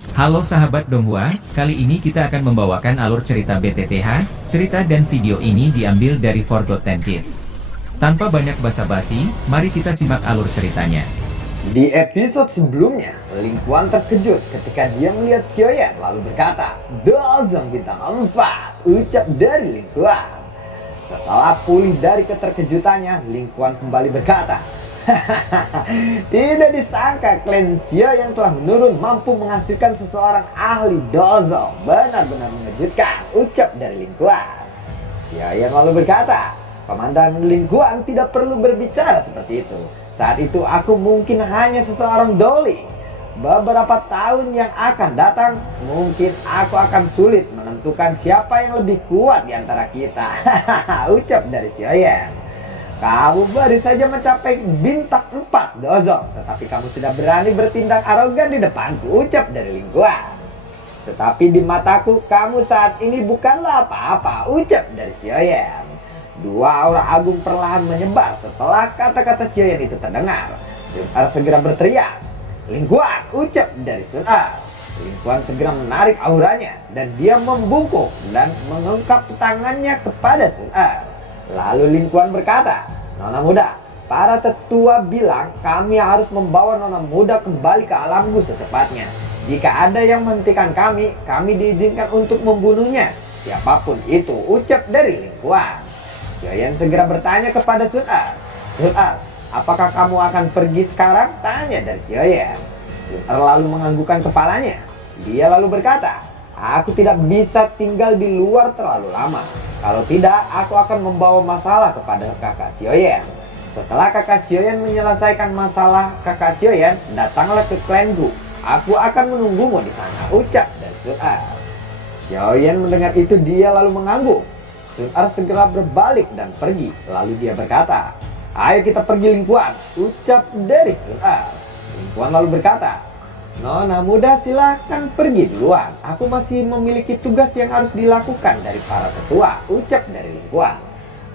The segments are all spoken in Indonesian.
Halo sahabat Donghua, kali ini kita akan membawakan alur cerita BTTH. Cerita dan video ini diambil dari Forgotten Kid. Tanpa banyak basa-basi, mari kita simak alur ceritanya. Di episode sebelumnya, Ling Quan terkejut ketika dia melihat Xiaoyan lalu berkata, "Dozong bintang 4," ucap dari Ling Quan. Setelah pulih dari keterkejutannya, Ling Quan kembali berkata, "Tidak disangka klan Xia yang telah menurun mampu menghasilkan seseorang ahli Dozong. Benar-benar mengejutkan," ucap dari Ling Quan. Xiaoyan lalu berkata, "Komandan Ling Quan tidak perlu berbicara seperti itu. Saat itu aku mungkin hanya seseorang doli. Beberapa tahun yang akan datang, mungkin aku akan sulit menentukan siapa yang lebih kuat di antara kita." Ucap dari Xiaoyan. "Kamu baru saja mencapai bintang 4 Dozong, tetapi kamu sudah berani bertindak arogan di depanku," ucap dari Ling Quan. "Tetapi di mataku, kamu saat ini bukanlah apa-apa," ucap dari Xiaoyan. Dua aura agung perlahan menyebar setelah kata-kata Xiaoyan itu terdengar. Sun Er segera berteriak, "Ling Quan," ucap dari Sun Er. Ling Quan segera menarik auranya dan dia membungkuk dan mengungkap tangannya kepada Sun Er. Lalu Ling Quan berkata, "Nona muda, para tetua bilang kami harus membawa Nona muda kembali ke alamku secepatnya. Jika ada yang menghentikan kami diizinkan untuk membunuhnya, siapapun itu," ucap dari Ling Quan. Xiaoyan segera bertanya kepada Sun Er, "Sun Er, apakah kamu akan pergi sekarang?" tanya dari Xiaoyan. Sun Er lalu menganggukkan kepalanya. Dia lalu berkata, "Aku tidak bisa tinggal di luar terlalu lama. Kalau tidak, aku akan membawa masalah kepada kakak Xiaoyan. Setelah kakak Xiaoyan menyelesaikan masalah kakak Xiaoyan, datanglah ke klanku. Aku akan menunggumu di sana," ucap dari Sun Er. Xiaoyan mendengar itu dia lalu mengangguk. Sun Er segera berbalik dan pergi. Lalu dia berkata, "Ayo kita pergi Ling Quan," ucap dari Sun Er. Ling Quan lalu berkata, "Nona muda silahkan pergi duluan. Aku masih memiliki tugas yang harus dilakukan dari para tetua," ucap dari Ling Quan.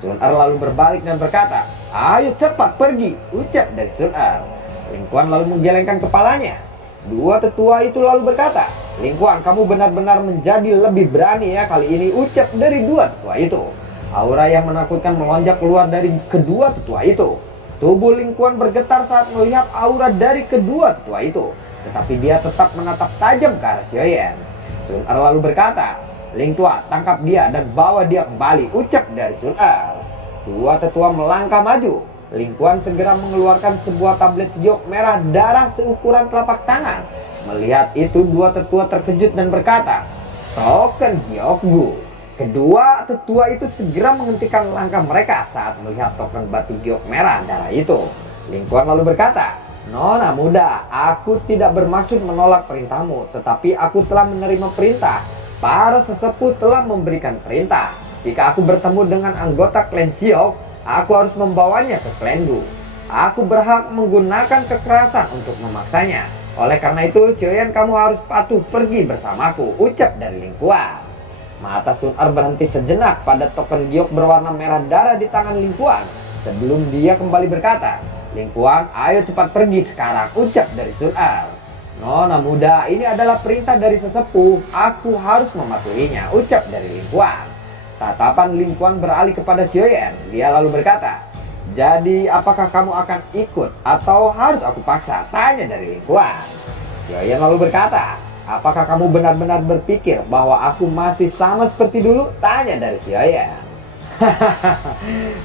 Sun Er lalu berbalik dan berkata, "Ayo cepat pergi," ucap dari Sun Er. Ling Quan lalu menggelengkan kepalanya. Dua tetua itu lalu berkata, "Ling Quan, kamu benar-benar menjadi lebih berani ya kali ini," ucap dari dua tetua itu. Aura yang menakutkan melonjak keluar dari kedua tetua itu. Tubuh Ling Quan bergetar saat melihat aura dari kedua tetua itu, tetapi dia tetap menatap tajam ke arah Xiaoyan. Sun Er lalu berkata, "Ling Tua, tangkap dia dan bawa dia kembali," ucap dari Sun Er. Dua tetua melangkah maju. Ling Quan segera mengeluarkan sebuah tablet giok merah darah seukuran telapak tangan. Melihat itu, dua tetua terkejut dan berkata, "Token giokgu." Kedua tetua itu segera menghentikan langkah mereka saat melihat token batu giok merah darah itu. Ling Quan lalu berkata, "Nona muda, aku tidak bermaksud menolak perintahmu, tetapi aku telah menerima perintah. Para sesepuh telah memberikan perintah. Jika aku bertemu dengan anggota klan Xiao, aku harus membawanya ke klanku. Aku berhak menggunakan kekerasan untuk memaksanya. Oleh karena itu, Xiaoyan, kamu harus patuh pergi bersamaku," ucap dari Ling Quan. Mata Sun Er berhenti sejenak pada token giok berwarna merah darah di tangan Ling Quan sebelum dia kembali berkata, "Ling Quan, ayo cepat pergi sekarang," ucap dari Sun Er. "Nona muda, ini adalah perintah dari sesepuh. Aku harus mematuhinya," ucap dari Ling Quan. Tatapan Ling Quan beralih kepada Xiaoyan. Dia lalu berkata, "Jadi apakah kamu akan ikut atau harus aku paksa?" tanya dari Ling Quan. Xiaoyan lalu berkata, "Apakah kamu benar-benar berpikir bahwa aku masih sama seperti dulu?" tanya dari Xiaoyan.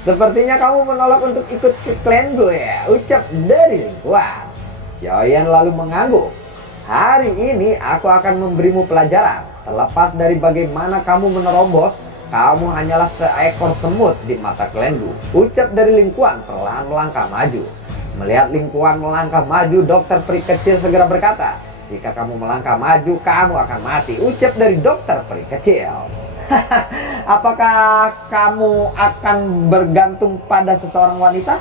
"Sepertinya kamu menolak untuk ikut ke klanku ya," ucap dari Ling Quan. Xiaoyan lalu mengangguk. "Hari ini aku akan memberimu pelajaran. Terlepas dari bagaimana kamu menerobos, kamu hanyalah seekor semut di mata klanku," ucap dari Ling Quan perlahan melangkah maju. Melihat Ling Quan melangkah maju, dokter peri kecil segera berkata, "Jika kamu melangkah maju, kamu akan mati," ucap dari dokter peri kecil. "Apakah kamu akan bergantung pada seseorang wanita?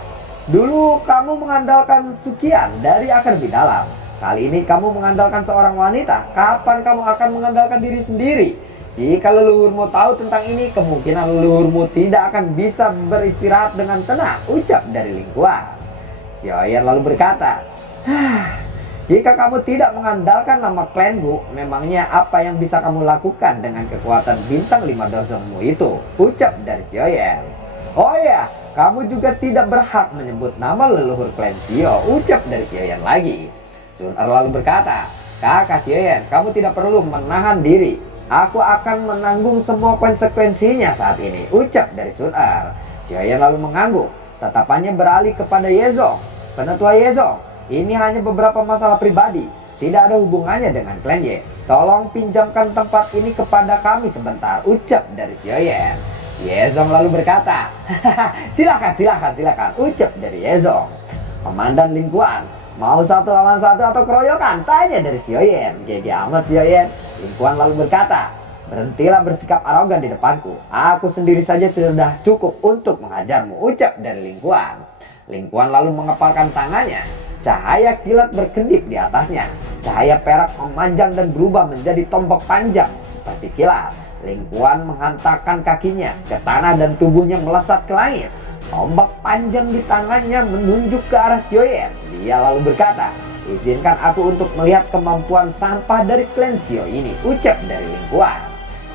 Dulu kamu mengandalkan Sukian dari akar lebih dalam. Kali ini kamu mengandalkan seorang wanita. Kapan kamu akan mengandalkan diri sendiri? Jika leluhurmu tahu tentang ini, kemungkinan leluhurmu tidak akan bisa beristirahat dengan tenang," ucap dari Ling Quan. Xiaoyan lalu berkata, Jika kamu tidak mengandalkan nama klanku, memangnya apa yang bisa kamu lakukan dengan kekuatan bintang 5 dozongmu itu? Ucap dari Xiaoyan. Oh ya, kamu juga tidak berhak menyebut nama leluhur klan Xiao. Ucap dari Xiaoyan lagi. Sun Er lalu berkata, kakak Xiaoyan, kamu tidak perlu menahan diri. Aku akan menanggung semua konsekuensinya saat ini. Ucap dari Sun Er. Xiaoyan lalu mengangguk. Tatapannya beralih kepada Yezong. Penetua Yezong, ini hanya beberapa masalah pribadi, tidak ada hubungannya dengan klan Ye. Tolong pinjamkan tempat ini kepada kami sebentar. Ucap dari Xiaoyan. Yezong lalu berkata, silakan. Ucap dari Yezong. Komandan Ling Quan, mau 1 lawan 1 atau keroyokan? Tanya dari Xiaoyan. GG amat Xiaoyan. Ling Quan lalu berkata, berhentilah bersikap arogan di depanku. Aku sendiri saja sudah cukup untuk menghajarmu. Ucap dari Ling Quan. Ling Quan lalu mengepalkan tangannya. Cahaya kilat berkedip di atasnya. Cahaya perak memanjang dan berubah menjadi tombak panjang seperti kilat. Ling Quan menghantarkan kakinya ke tanah dan tubuhnya melesat ke langit. Tombak panjang di tangannya menunjuk ke arah Xiaoyan. Dia lalu berkata, izinkan aku untuk melihat kemampuan sampah dari klan Xiao ini. Ucap dari Ling Quan.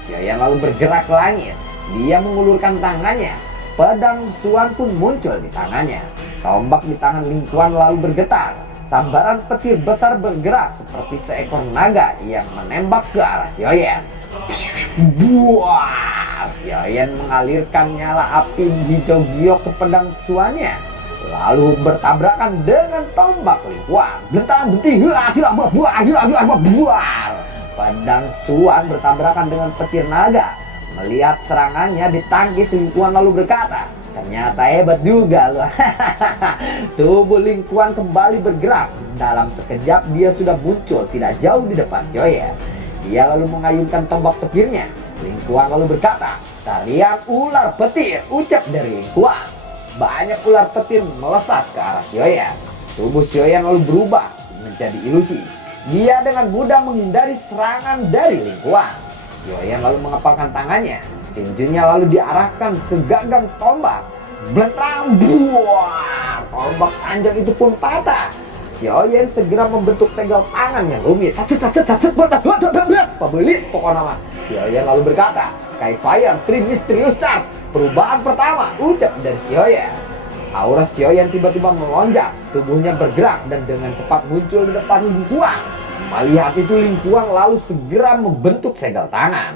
Xiaoyan lalu bergerak ke langit. Dia mengulurkan tangannya. Pedang Suan pun muncul di tangannya. Tombak di tangan Ling Quan lalu bergetar. Sambaran petir besar bergerak seperti seekor naga yang menembak ke arah Xiaoyan. Buah! Xiaoyan mengalirkan nyala api hijau giok ke pedang Suannya, lalu bertabrakan dengan tombak Ling Quan. Bentang-benting, buar. Pedang Suan bertabrakan dengan petir naga. Melihat serangannya ditangkis, Ling Quan lalu berkata, ternyata hebat juga loh. Tubuh Ling Quan kembali bergerak. Dalam sekejap dia sudah muncul tidak jauh di depan Xiaoyan. Dia lalu mengayunkan tombak petirnya. Ling Quan lalu berkata, tarian ular petir. Ucap dari Ling Quan. Banyak ular petir melesat ke arah Xiaoyan. Tubuh Xiaoyan lalu berubah menjadi ilusi. Dia dengan mudah menghindari serangan dari Ling Quan. Xiaoyan lalu mengepalkan tangannya. Tinjunya lalu diarahkan ke gagang tombak. Blentrang, buah! Tombak panjang itu pun patah. Xiaoyan segera membentuk segel tangan yang rumit. Pebelit pokoknya mah. Xiaoyan lalu berkata, Sky Fire 3 Mysterious Charge. Perubahan pertama. Ucap dari Xiaoyan. Aura Xiaoyan tiba-tiba melonjak. Tubuhnya bergerak dan dengan cepat muncul di depan Ling Quan. Melihat itu Ling Quan lalu segera membentuk segel tangan.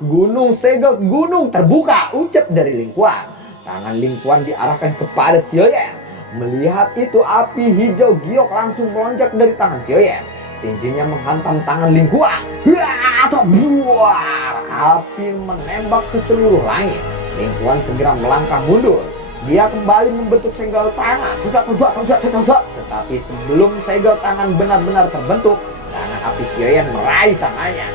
Gunung segel gunung terbuka. Ucap dari Ling Quan. Tangan Ling Quan diarahkan kepada Xiaoyan. Melihat itu api hijau giok langsung melonjak dari tangan Xiaoyan. Tinjunya menghantam tangan Ling Quan. Api menembak ke seluruh langit. Ling Quan segera melangkah mundur. Dia kembali membentuk segel tangan. Tetapi sebelum segel tangan benar-benar terbentuk, tangan api Xiaoyan meraih tangannya.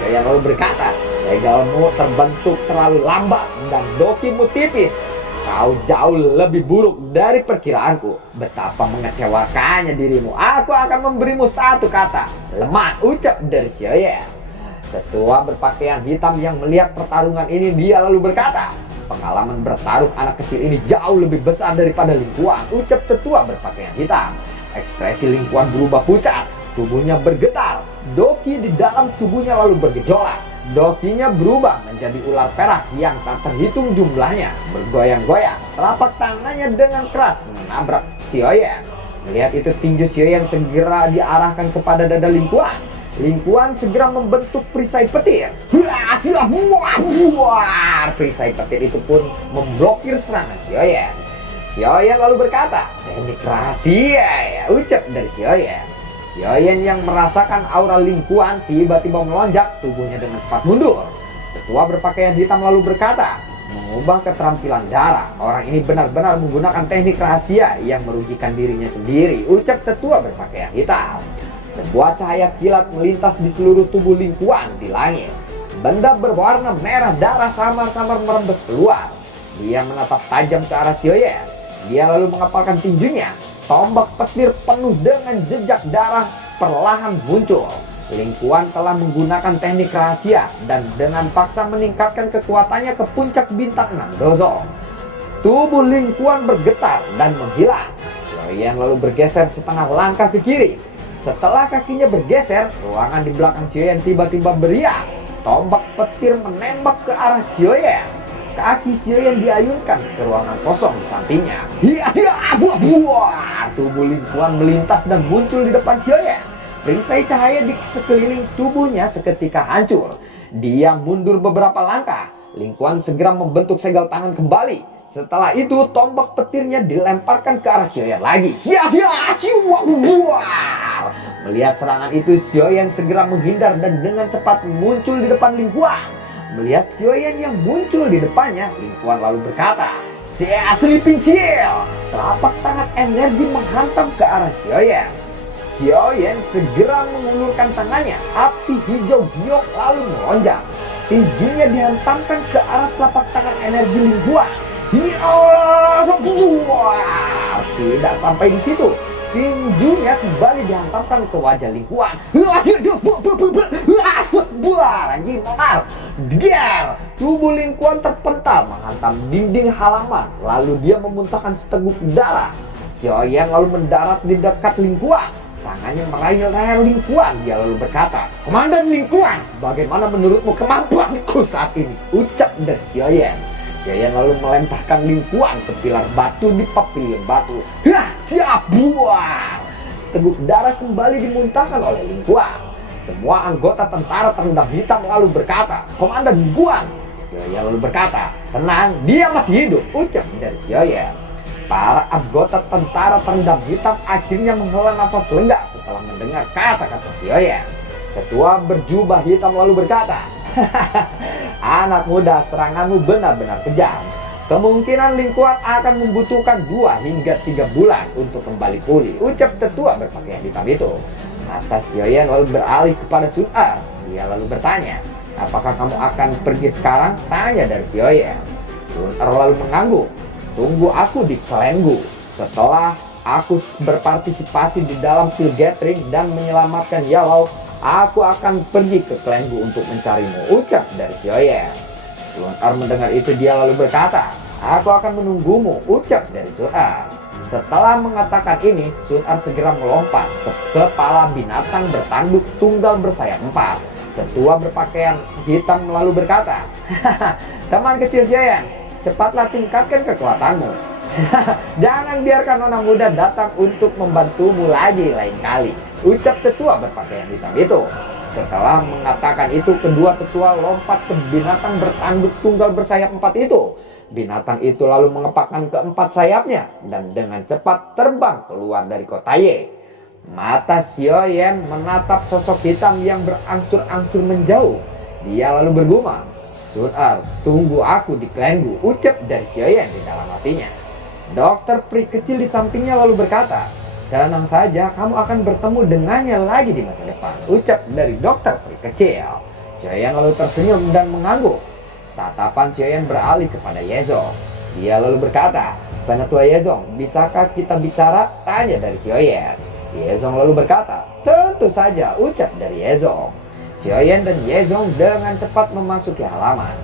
Xiaoyan lalu berkata, segelmu terbentuk terlalu lambat dan dokimu tipis. Kau jauh lebih buruk dari perkiraanku. Betapa mengecewakannya dirimu. Aku akan memberimu satu kata, lemah. Ucap dari Xiaoyan. Tetua berpakaian hitam yang melihat pertarungan ini, dia lalu berkata, pengalaman bertaruh anak kecil ini jauh lebih besar daripada Ling Quan. Ucap tetua berpakaian hitam. Ekspresi Ling Quan berubah pucat. Tubuhnya bergetar. Doki di dalam tubuhnya lalu bergejolak. Dokinya berubah menjadi ular perak yang tak terhitung jumlahnya. Bergoyang-goyang. Telapak tangannya dengan keras menabrak Xiaoyan. Melihat itu tinju Xiaoyan segera diarahkan kepada dada Ling Quan. Ling Quan segera membentuk perisai petir. Perisai petir itu pun memblokir serangan Xiaoyan. Xiaoyan lalu berkata, teknik rahasia ya. Ucap dari Xiaoyan. Xiaoyan yang merasakan aura Ling Quan tiba-tiba melonjak, tubuhnya dengan cepat mundur. Tetua berpakaian hitam lalu berkata, mengubah keterampilan darah. Orang ini benar-benar menggunakan teknik rahasia yang merugikan dirinya sendiri. Ucap tetua berpakaian hitam. Sebuah cahaya kilat melintas di seluruh tubuh Ling Quan di langit. Benda berwarna merah darah samar-samar merembes keluar. Dia menatap tajam ke arah Xiaoyan. Dia lalu mengepalkan tinjunya. Tombak petir penuh dengan jejak darah perlahan muncul. Ling Quan telah menggunakan teknik rahasia dan dengan paksa meningkatkan kekuatannya ke puncak bintang 6 dozong. tubuh Ling Kuan bergetar dan menghilang. Xiaoyan lalu bergeser setengah langkah ke kiri. Setelah kakinya bergeser, ruangan di belakang Xiaoyan tiba-tiba beriak. Tombak petir menembak ke arah Xiaoyan. Kaki Xiaoyan diayunkan ke ruangan kosong di sampingnya. Tubuh Ling Kuan melintas dan muncul di depan Xiaoyan. Perisai cahaya di sekeliling tubuhnya seketika hancur. Dia mundur beberapa langkah. Ling Kuan segera membentuk segel tangan kembali. Setelah itu tombak petirnya dilemparkan ke arah Xiaoyan lagi. Melihat serangan itu, Xiaoyan segera menghindar dan dengan cepat muncul di depan Ling Kuan. Melihat Xiaoyan yang muncul di depannya, Ling Kuan lalu berkata, "Sleeping Chill." Telapak tangan energi menghantam ke arah Xiaoyan. Xiaoyan segera mengulurkan tangannya. Api hijau giok lalu melonjak. Tinjunya dihantamkan ke arah telapak tangan energi Ling Kuan. Tidak sampai di situ, tinjunya kembali dihantamkan ke wajah Ling Kuan. Anjing motor. Tubuh Ling Kuan terpental menghantam dinding halaman. Lalu dia memuntahkan seteguk darah. Xiaoyan lalu mendarat di dekat Ling Kuan. Tangannya meraih leher Ling Kuan. Dia lalu berkata, "Komandan Ling Kuan, bagaimana menurutmu kemampuanku saat ini?" Ucap dari Xiaoyan. Xiaoyan lalu melemparkan Ling Kuan ke pilar batu di pavilion batu. Teguk darah kembali dimuntahkan oleh Ling Kuan. Semua anggota tentara terendam hitam lalu berkata, "Komandan Ling Kuan." Xiaoyan lalu berkata, "Tenang, dia masih hidup." Ucap dari Xiaoyan. Para anggota tentara terendam hitam akhirnya menghela nafas lega setelah mendengar kata-kata Xiaoyan. Ketua berjubah hitam lalu berkata, "Anak muda, seranganmu benar-benar kejam. Kemungkinan Ling Kuan akan membutuhkan 2 hingga 3 bulan untuk kembali pulih." Ucap tetua berpakaian hitam itu. Mata Xiaoyan lalu beralih kepada Sun Er. Dia lalu bertanya, "Apakah kamu akan pergi sekarang?" Tanya dari Xiaoyan. Sun Er lalu mengangguk. "Tunggu aku di Klenggu. Setelah aku berpartisipasi di dalam Pil Gathering dan menyelamatkan Yellow, aku akan pergi ke Klenggu untuk mencarimu." Ucap dari Xiaoyan. Sun Er mendengar itu, dia lalu berkata, "Aku akan menunggumu." Ucap dari Sun Er. Setelah mengatakan ini, Sun Er segera melompat ke kepala binatang bertanduk tunggal bersayap 4. Ketua berpakaian hitam lalu berkata, "Teman kecil Xiaoyan, cepatlah tingkatkan kekuatanmu. Jangan biarkan nona muda datang untuk membantumu lagi lain kali." Ucap tetua berpakaian hitam itu. Setelah mengatakan itu, kedua tetua lompat ke binatang bertanduk tunggal bersayap 4 itu. Binatang itu lalu mengepakkan keempat sayapnya dan dengan cepat terbang keluar dari kota Ye. Mata Xiaoyan menatap sosok hitam yang berangsur-angsur menjauh. Dia lalu bergumam, "Sun Er, tunggu aku di Klenggu." Ucap dari Xiaoyan di dalam hatinya. Dokter pri kecil di sampingnya lalu berkata, "Tenang saja, kamu akan bertemu dengannya lagi di masa depan." Ucap dari dokter pri kecil. Xiaoyan lalu tersenyum dan mengangguk. Tatapan Xiaoyan beralih kepada Yezong. Dia lalu berkata, "Penatua Yezong, bisakah kita bicara?" Tanya dari Xiaoyan. Yezong lalu berkata, "Tentu saja." Ucap dari Yezong. Xiaoyan dan Yezong dengan cepat memasuki halaman.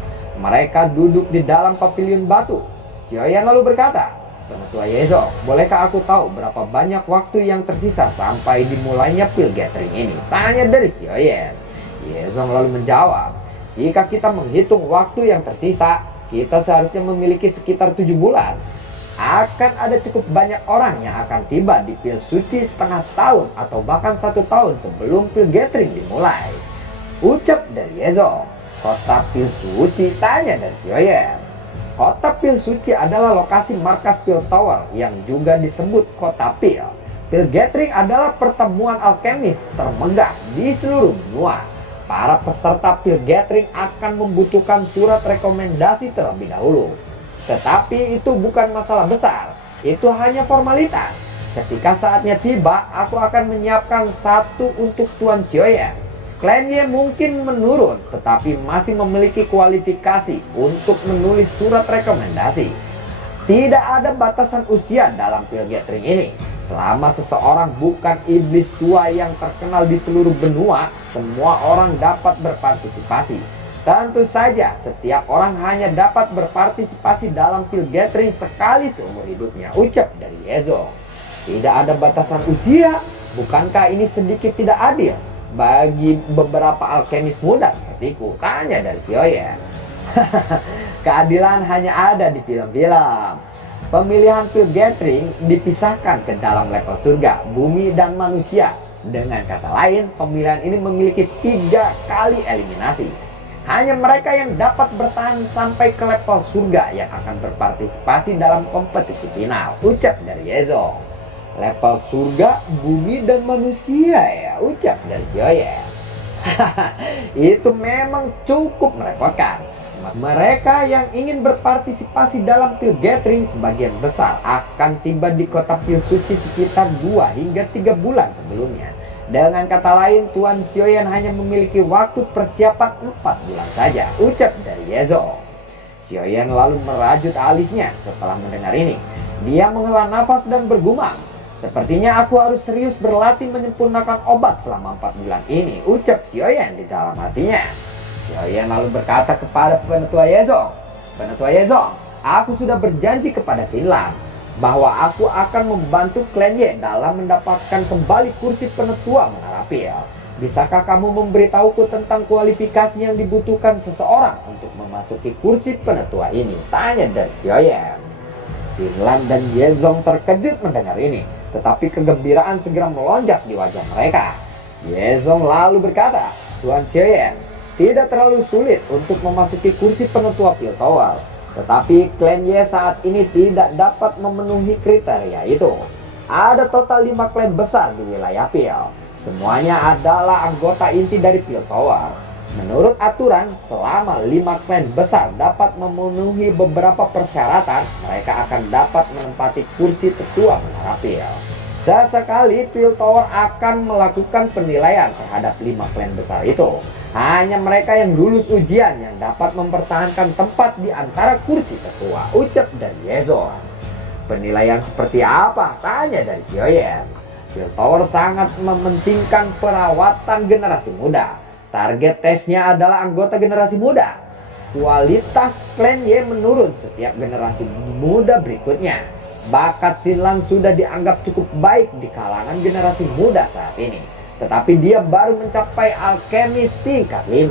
Mereka duduk di dalam pavilion batu. Xiaoyan lalu berkata, "Penatua Yezong, bolehkah aku tahu berapa banyak waktu yang tersisa sampai dimulainya Pil Gathering ini?" Tanya dari Xiaoyan. Yezong lalu menjawab, "Jika kita menghitung waktu yang tersisa, kita seharusnya memiliki sekitar 7 bulan. Akan ada cukup banyak orang yang akan tiba di Pil Suci setengah tahun atau bahkan 1 tahun sebelum Pil Gathering dimulai." Ucap dari Yezong. "Kota Pil Suci?" Tanya dari Xiaoyan. Kota Pil Suci adalah lokasi markas Pil Tower yang juga disebut Kota Pil. Pil Gathering adalah pertemuan alkemis termegah di seluruh benua. Para peserta Pil Gathering akan membutuhkan surat rekomendasi terlebih dahulu. Tetapi itu bukan masalah besar, itu hanya formalitas. Ketika saatnya tiba, aku akan menyiapkan satu untuk Tuan Xiaoyan. Klan Ye mungkin menurun, tetapi masih memiliki kualifikasi untuk menulis surat rekomendasi. Tidak ada batasan usia dalam Pil Gathering ini. Selama seseorang bukan iblis tua yang terkenal di seluruh benua, semua orang dapat berpartisipasi. Tentu saja, setiap orang hanya dapat berpartisipasi dalam pil gathering sekali seumur hidupnya, ucap dari Yezong. Tidak ada batasan usia, bukankah ini sedikit tidak adil bagi beberapa alkemis muda sepertiku? Tanya dari Xiaoyan. Keadilan hanya ada di film-film. Pemilihan pil gathering dipisahkan ke dalam level surga, bumi, dan manusia. Dengan kata lain, pemilihan ini memiliki 3 kali eliminasi. Hanya mereka yang dapat bertahan sampai ke level surga yang akan berpartisipasi dalam kompetisi final, ucap dari Yezong. Level surga, bumi, dan manusia ya, ucap dari Xiaoyan. Itu memang cukup merepotkan. Mereka yang ingin berpartisipasi dalam pil gathering sebagian besar akan tiba di kota pil suci sekitar 2 hingga 3 bulan sebelumnya. Dengan kata lain, Tuan Xiaoyan hanya memiliki waktu persiapan 4 bulan saja, ucap dari Yezong. Xiaoyan lalu merajut alisnya setelah mendengar ini. Dia menghela nafas dan bergumam. Sepertinya aku harus serius berlatih menyempurnakan obat selama 4 bulan ini, ucap Xiaoyan di dalam hatinya. Xiaoyan lalu berkata kepada Penetua Yezong, Penetua Yezong, aku sudah berjanji kepada Xinlan bahwa aku akan membantu klan Ye dalam mendapatkan kembali kursi penetua Menara Pil. Bisakah kamu memberitahuku tentang kualifikasi yang dibutuhkan seseorang untuk memasuki kursi penetua ini? Tanya dari Xiaoyan. Xinlan dan Yezong terkejut mendengar ini, tetapi kegembiraan segera melonjak di wajah mereka. Yezong lalu berkata, Tuan Xiaoyan, tidak terlalu sulit untuk memasuki kursi penetua Pil Tower. Tetapi klan Ye saat ini tidak dapat memenuhi kriteria itu. Ada total 5 klan besar di wilayah Pil. Semuanya adalah anggota inti dari Pil Tower. Menurut aturan, selama 5 klan besar dapat memenuhi beberapa persyaratan, mereka akan dapat menempati kursi tetua Menara Pil. Sesekali Pil Tower akan melakukan penilaian terhadap 5 klan besar itu. Hanya mereka yang lulus ujian yang dapat mempertahankan tempat di antara kursi tetua, ucap dari Yezong. Penilaian seperti apa? Tanya dari Xiaoyan. Pil Tower sangat mementingkan perawatan generasi muda. Target tesnya adalah anggota generasi muda. Kualitas klan Ye menurun setiap generasi muda berikutnya. Bakat Xinlan sudah dianggap cukup baik di kalangan generasi muda saat ini. Tetapi dia baru mencapai alkemis tingkat 5.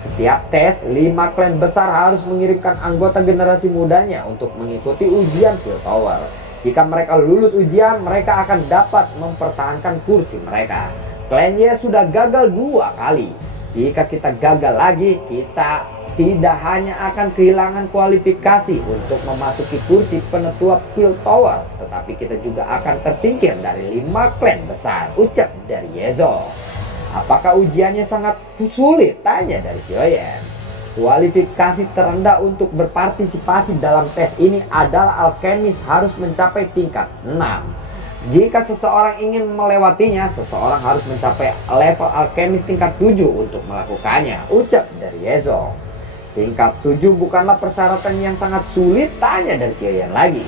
Setiap tes, 5 klan besar harus mengirimkan anggota generasi mudanya untuk mengikuti ujian Pil Tower. Jika mereka lulus ujian, mereka akan dapat mempertahankan kursi mereka. Klan Ye sudah gagal 2 kali. Jika kita gagal lagi, kita tidak hanya akan kehilangan kualifikasi untuk memasuki kursi penetua Pil Tower, tetapi kita juga akan tersingkir dari 5 klan besar, ucap dari Yezong. Apakah ujiannya sangat sulit? Tanya dari Xiaoyan. Kualifikasi terendah untuk berpartisipasi dalam tes ini adalah alkemis harus mencapai tingkat 6. Jika seseorang ingin melewatinya, seseorang harus mencapai level alkemis tingkat 7 untuk melakukannya, ucap dari Yezong. Tingkat 7 bukanlah persyaratan yang sangat sulit, tanya dari Xiaoyan lagi.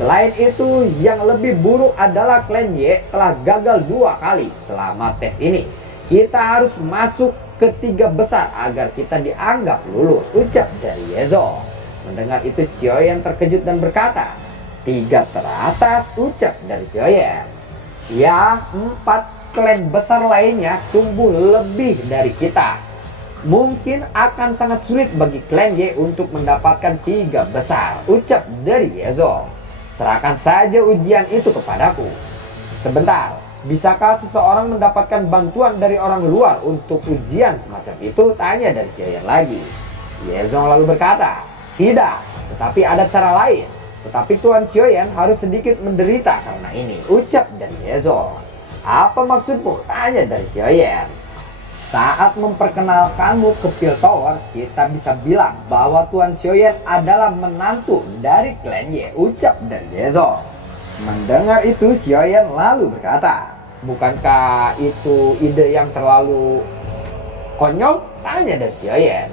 Selain itu, yang lebih buruk adalah klan Ye telah gagal 2 kali selama tes ini. Kita harus masuk ke 3 besar agar kita dianggap lulus, ucap dari Yezong. Mendengar itu Xiaoyan terkejut dan berkata, 3 teratas, ucap dari Xiaoyan. Ya, 4 klan besar lainnya tumbuh lebih dari kita. Mungkin akan sangat sulit bagi klan Ye untuk mendapatkan 3 besar, ucap dari Yezong. Serahkan saja ujian itu kepadaku. Sebentar, bisakah seseorang mendapatkan bantuan dari orang luar untuk ujian semacam itu? Tanya dari Xiaoyan lagi. Yezong lalu berkata, tidak, tetapi ada cara lain. Tetapi Tuan Xiaoyan harus sedikit menderita karena ini, ucap dari Yezong. Apa maksudmu? Tanya dari Xiaoyan. Saat memperkenalkanmu ke Pil Tower, kita bisa bilang bahwa Tuan Xiaoyan adalah menantu dari klan Ye, ucap dari Yezong. Mendengar itu, Xiaoyan lalu berkata, bukankah itu ide yang terlalu konyol? Tanya dari Xiaoyan.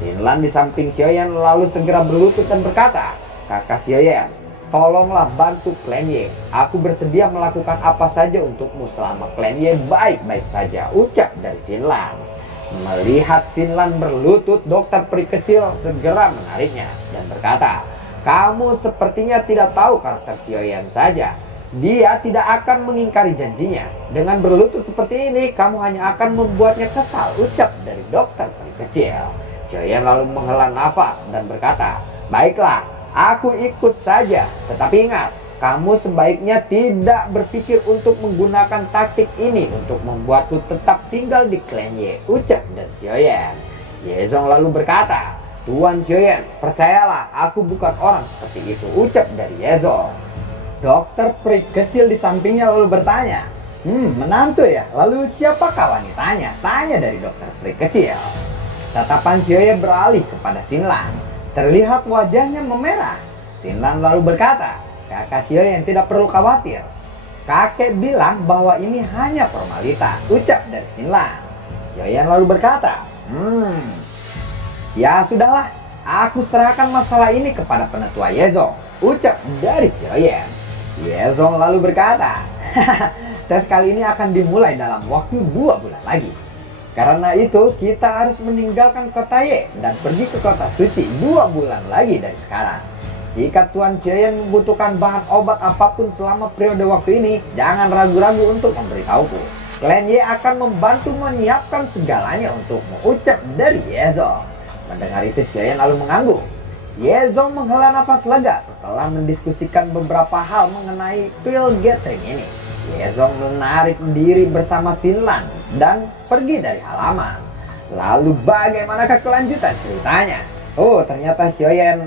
Xinlan di samping Xiaoyan lalu segera berlutut dan berkata, Kakak Xiaoyan, tolonglah bantu klan Ye. Aku bersedia melakukan apa saja untukmu selama klan Ye baik-baik saja, ucap dari Xinlan. Melihat Xinlan berlutut, dokter peri kecil segera menariknya dan berkata, "Kamu sepertinya tidak tahu karakter Xiaoyan saja. Dia tidak akan mengingkari janjinya. Dengan berlutut seperti ini, kamu hanya akan membuatnya kesal," ucap dari dokter peri kecil. Xiaoyan lalu menghela nafas dan berkata, "Baiklah, aku ikut saja. Tetapi ingat, kamu sebaiknya tidak berpikir untuk menggunakan taktik ini untuk membuatku tetap tinggal di klan Ye," ucap dari Xiaoyan. Yezong lalu berkata, "Tuan Xiaoyan, percayalah, aku bukan orang seperti itu," ucap dari Yezong. Dokter peri kecil di sampingnya lalu bertanya, menantu ya? Lalu siapakah wanitanya?" tanya dari dokter peri kecil. Tatapan Xiaoyan beralih kepada Xinlan. Terlihat wajahnya memerah. Xinlan lalu berkata, "Kakak Xiaoyan tidak perlu khawatir. Kakek bilang bahwa ini hanya formalitas," ucap dari Xinlan. Xiaoyan lalu berkata, "Ya sudahlah, aku serahkan masalah ini kepada penetua Yezong," ucap dari Xiaoyan. Yezong lalu berkata, "Tes kali ini akan dimulai dalam waktu 2 bulan lagi. Karena itu kita harus meninggalkan kota Ye dan pergi ke kota suci 2 bulan lagi dari sekarang. Jika Tuan Xiaoyan membutuhkan bahan obat apapun selama periode waktu ini, jangan ragu-ragu untuk memberitahuku. Klan Ye akan membantu menyiapkan segalanya untukmu," ucap dari Yezong. Mendengar itu Xiaoyan lalu mengangguk. Yezong menghela nafas lega setelah mendiskusikan beberapa hal mengenai pil gathering ini. Yezong menarik diri bersama Xinlan dan pergi dari halaman. Lalu bagaimanakah kelanjutan ceritanya? Oh, ternyata Xiaoyan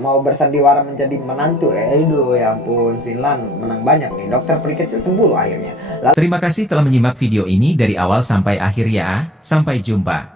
mau bersandiwara menjadi menantu. Aduh, ya ampun, Xinlan menang banyak nih. Dokter peri kecil cemburu akhirnya. Terima kasih telah menyimak video ini dari awal sampai akhir ya. Sampai jumpa.